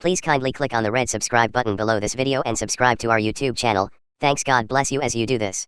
Please kindly click on the red subscribe button below this video and subscribe to our YouTube channel. Thanks, God bless you as you do this.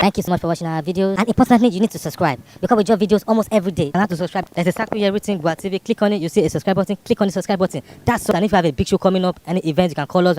Thank you so much for watching our videos, and importantly, you need to subscribe because we drop videos almost every day. And how to subscribe? There's a circle here written Gua TV. Click on it, you see a subscribe button. Click on the subscribe button. That's so. And if you have a big show coming up, any event, you can call us.